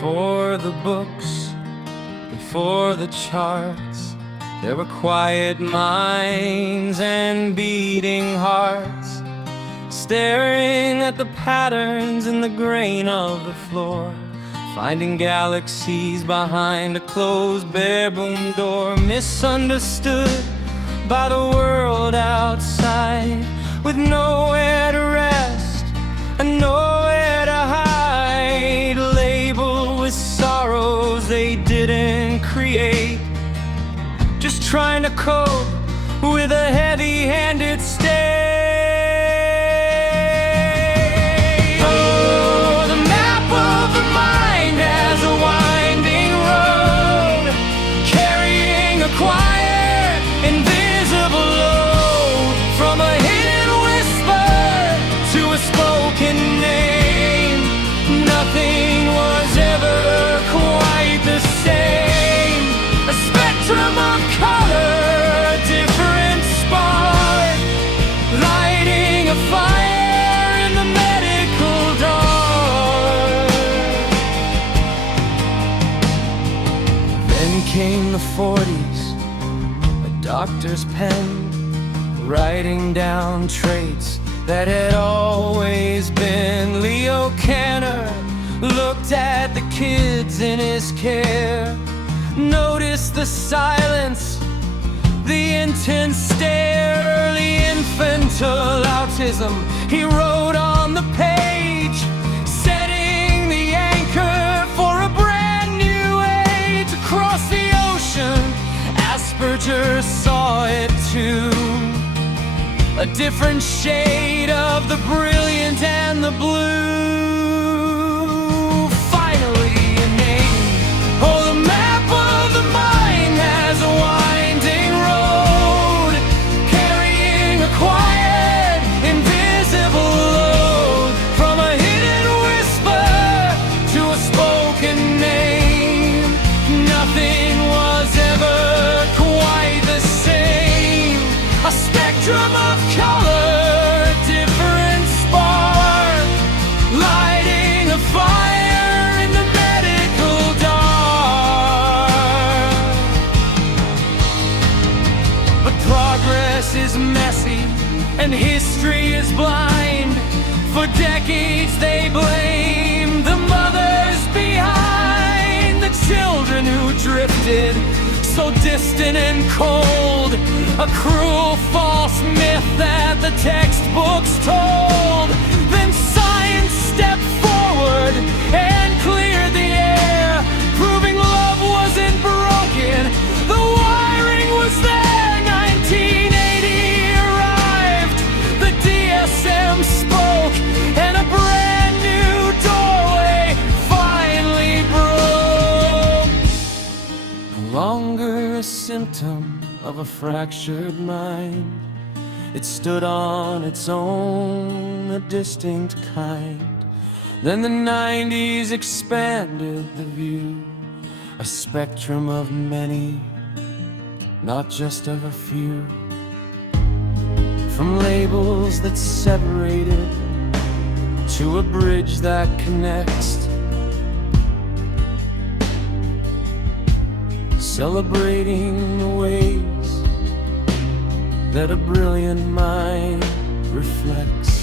Before the books, before the charts, there were quiet minds and beating hearts, staring at the patterns in the grain of the floor, finding galaxies behind a closed bare boom door, misunderstood by the world outside, with nowhere to rest and nowhere to hide, labeled with sorrows they didn't create, just trying to cope with a heavy-handed state. Oh, the map of the mind has a winding road, carrying a quiet, invisible load, from a hidden whisper to a spoken name. Nothing was ever quite the same. A spectrum of color, a different spark, lighting a fire in the medical dark. Then came the 40s, a doctor's pen, writing down traits that had always been. Leo Kanner looked at the kids in his care, noticed the silence, the intense stare, early infantile autism. He wrote on the page, setting the anchor for a brand new age. Across the ocean, Asperger saw it too, a different shade of the brilliant and the blue. Finally a name. Oh, the map of the mind has a winding road, carrying a quiet, invisible load, from a hidden whisper to a spoken name. Nothing was ever quite the same. A spectrum of color, different spark, lighting a fire in the medical dark. But progress is messy and history is blind. For decades they blame the mothers behind the children who drifted so distant and cold, a cruel false myth that the textbooks told. Then science stepped forward and cleared the air, proving love wasn't broken, the wiring was there. 1980 arrived, the DSM spoke, and a brand new doorway finally broke. No longer a symptom of a fractured mind, it stood on its own, a distinct kind. Then the 90s expanded the view, a spectrum of many, not just of a few. From labels that separated to a bridge that connects, celebrating the ways that a brilliant mind reflects.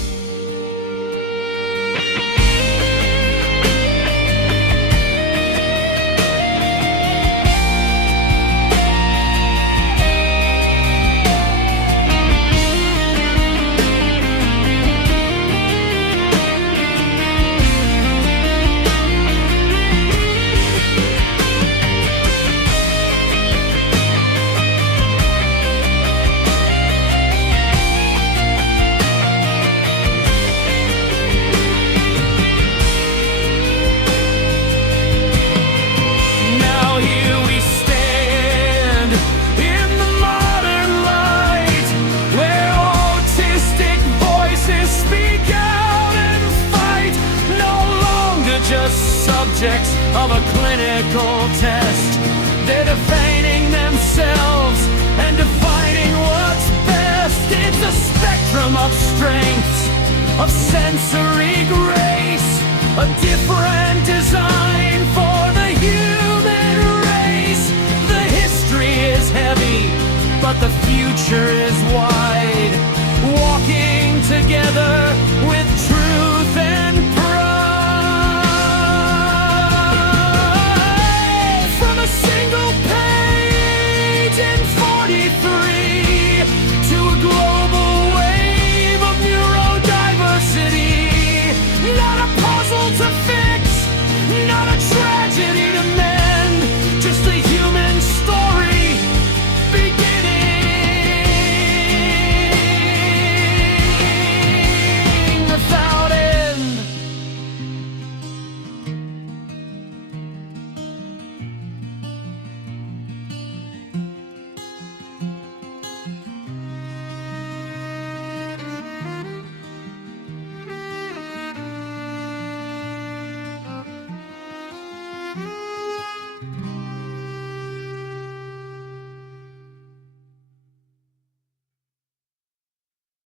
Subjects of a clinical test, they're defining themselves and defining what's best. It's a spectrum of strengths, of sensory grace, a different design for but the future is wide. Walking together